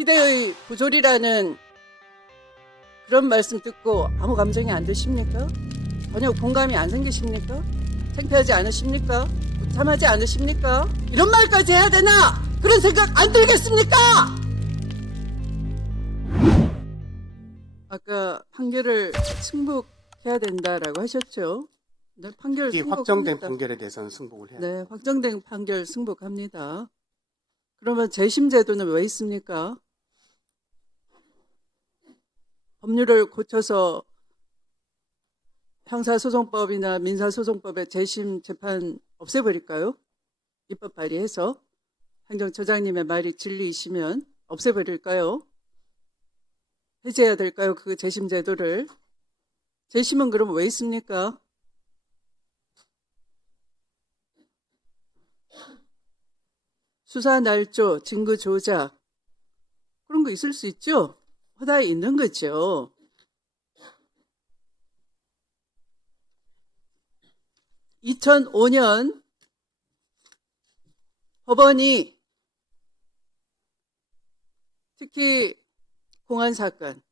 피대의 부조리라는 그런 말씀 듣고 아무 감정이 안 드십니까? 전혀 공감이 안 생기십니까? 창피하지 않으십니까? 무참하지 않으십니까? 이런 말까지 해야 되나? 그런 생각 안 들겠습니까? 아까 판결을 승복해야 된다라고 하셨죠? 네, 판결 이 승복합니다. 확정된 판결에 대해서는 승복을 해야 네, 됩니다. 확정된 판결 승복합니다. 그러면 재심 제도는 왜 있습니까? 법률을 고쳐서 형사소송법이나 민사소송법의 재심 재판 없애버릴까요? 입법 발의해서 행정처장님의 말이 진리이시면 없애버릴까요? 해제해야 될까요? 그 재심 제도를. 재심은 그럼 왜 있습니까? 수사 날조, 증거 조작 그런 거 있을 수 있죠? 허다히 있는 거죠. (2005년) 법원이 특히 공안 사건,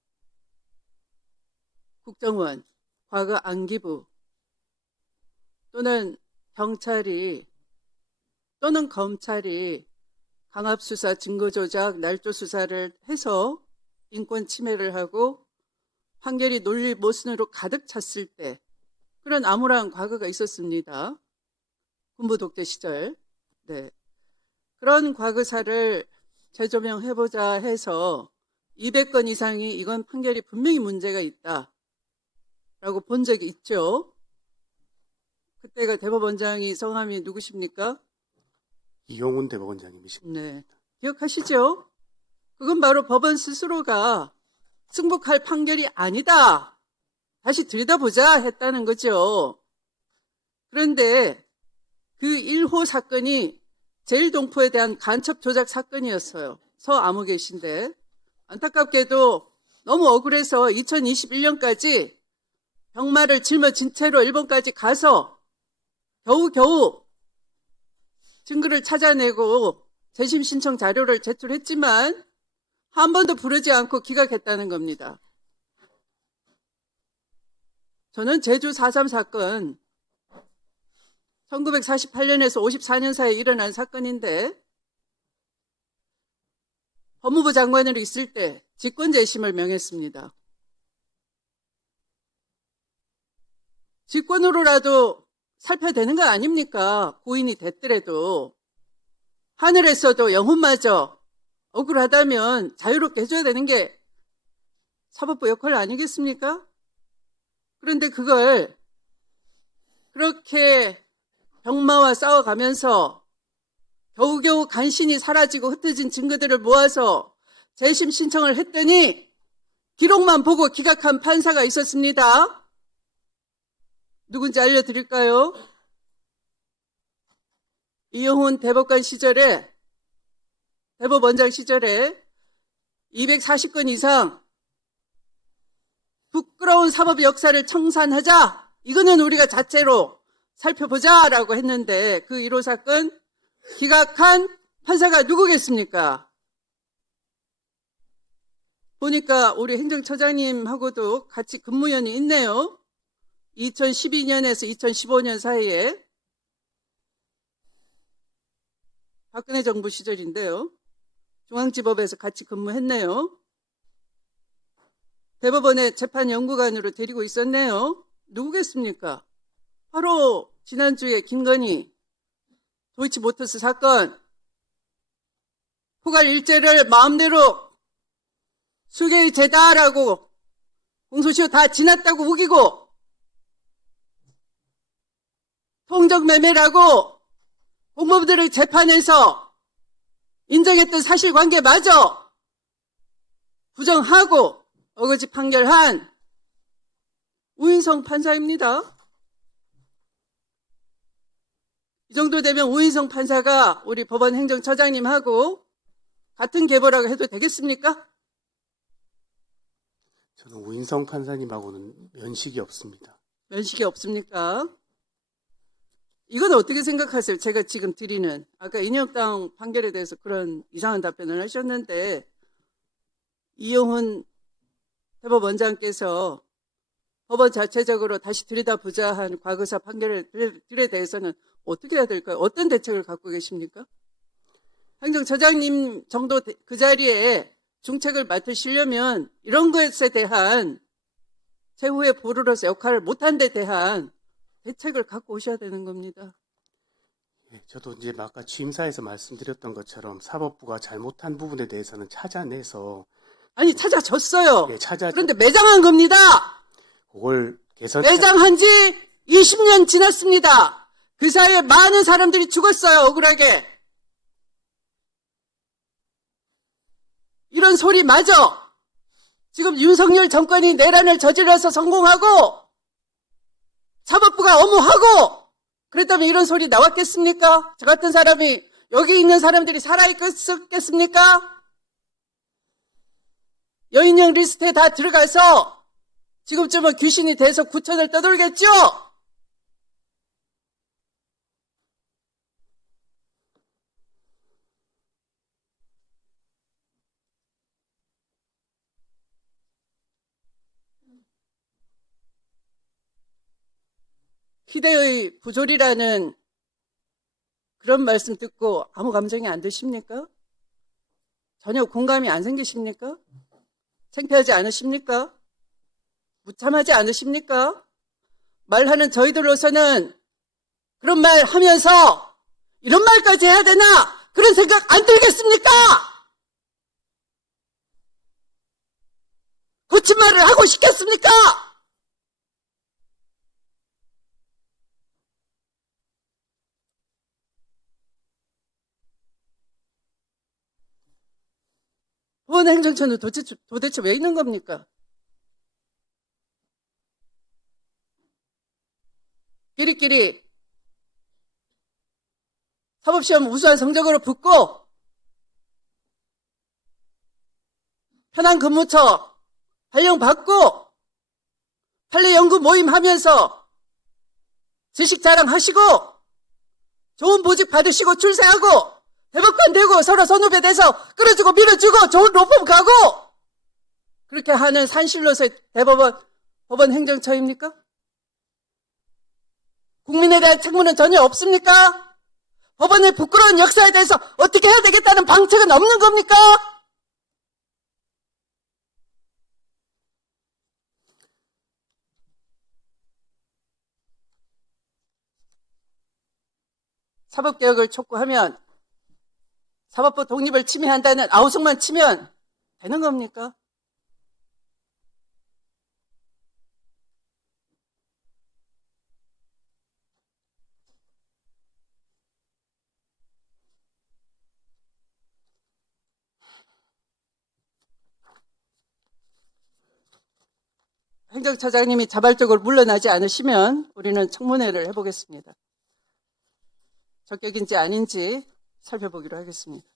국정원, 과거 안기부 또는 경찰이 또는 검찰이 강압수사, 증거조작, 날조수사를 해서 인권 침해를 하고 판결이 논리 모순으로 가득 찼을 때 그런 암울한 과거가 있었습니다. 군부 독재 시절. 네. 그런 과거사를 재조명해보자 해서 200건 이상이 이건 판결이 분명히 문제가 있다 라고 본 적이 있죠. 그때가 대법원장이 성함이 누구십니까? 이용훈 대법원장님이십니다. 네. 기억하시죠? 그건 바로 법원 스스로가 승복할 판결이 아니다. 다시 들여다보자 했다는 거죠. 그런데 그 1호 사건이 제일동포에 대한 간첩 조작 사건이었어요. 서아무개신데 안타깝게도 너무 억울해서 2021년까지 병마를 짊어진 채로 일본까지 가서 겨우겨우 증거를 찾아내고 재심 신청 자료를 제출했지만 한 번도 부르지 않고 기각했다는 겁니다. 저는 제주 4.3 사건 1948년에서 54년 사이에 일어난 사건인데 법무부 장관으로 있을 때 직권재심을 명했습니다. 직권으로라도 살펴야 되는 거 아닙니까? 고인이 됐더라도. 하늘에서도 영혼마저 억울하다면 자유롭게 해줘야 되는 게 사법부 역할 아니겠습니까? 그런데 그걸 그렇게 병마와 싸워가면서 겨우겨우 간신히 사라지고 흩어진 증거들을 모아서 재심 신청을 했더니 기록만 보고 기각한 판사가 있었습니다. 누군지 알려드릴까요? 이용훈 대법관 시절에, 대법원장 시절에 240건 이상 부끄러운 사법 역사를 청산하자. 이거는 우리가 자체로 살펴보자라고 했는데 그 1호 사건 기각한 판사가 누구겠습니까? 보니까 우리 행정처장님하고도 같이 근무연이 있네요. 2012년에서 2015년 사이에 박근혜 정부 시절인데요. 중앙지법에서 같이 근무했네요. 대법원의 재판연구관으로 데리고 있었네요. 누구겠습니까? 바로 지난주에 김건희 도이치모터스 사건 포괄 일제를 마음대로 수개의 죄다라고 공소시효 다 지났다고 우기고 통정매매라고 공범들의 재판에서 인정했던 사실관계마저 부정하고 어거지 판결한 우인성 판사입니다. 이 정도 되면 우인성 판사가 우리 법원 행정처장님하고 같은 계보라고 해도 되겠습니까? 저는 우인성 판사님하고는 면식이 없습니다. 면식이 없습니까? 이건 어떻게 생각하세요? 제가 지금 드리는 아까 인혁당 판결에 대해서 그런 이상한 답변을 하셨는데 이용훈 대법원장께서 법원 자체적으로 다시 들여다보자 한 과거사 판결들에 대해서는 어떻게 해야 될까요? 어떤 대책을 갖고 계십니까? 행정처장님 정도 그 자리에 중책을 맡으시려면 이런 것에 대한 최후의 보루로서 역할을 못한 데 대한 대책을 갖고 오셔야 되는 겁니다. 예, 저도 이제 아까 취임사에서 말씀드렸던 것처럼 사법부가 잘못한 부분에 대해서는 찾아내서 아니 찾아줬어요. 예, 그런데 매장한 겁니다. 그걸 개선 매장한 지 20년 지났습니다. 그 사이에 많은 사람들이 죽었어요. 억울하게. 이런 소리 마저 지금 윤석열 정권이 내란을 저질러서 성공하고 사법부가 엄호하고 그랬다면 이런 소리 나왔겠습니까? 저 같은 사람이 여기 있는 사람들이 살아있겠습니까? 여인형 리스트에 다 들어가서 지금쯤은 귀신이 돼서 구천을 떠돌겠죠? 희대의 부조리라는 그런 말씀 듣고 아무 감정이 안 드십니까? 전혀 공감이 안 생기십니까? 창피하지 않으십니까? 무참하지 않으십니까? 말하는 저희들로서는 그런 말 하면서 이런 말까지 해야 되나? 그런 생각 안 들겠습니까? 고친 말을 하고 싶겠습니까? 보건행정처는 도대체 왜 있는 겁니까? 끼리끼리 사법시험 우수한 성적으로 붙고 편한 근무처 발령받고 판례 연구 모임 하면서 지식 자랑하시고 좋은 보직 받으시고 출세하고 대법관 되고 서로 선후배 돼서 끌어주고 밀어주고 좋은 로펌 가고 그렇게 하는 산실로서의 법원 행정처입니까? 국민에 대한 책무는 전혀 없습니까? 법원의 부끄러운 역사에 대해서 어떻게 해야 되겠다는 방책은 없는 겁니까? 사법개혁을 촉구하면 사법부 독립을 침해한다는 아우성만 치면 되는 겁니까? 행정처장님이 자발적으로 물러나지 않으시면 우리는 청문회를 해보겠습니다. 적격인지 아닌지 살펴보기로 하겠습니다.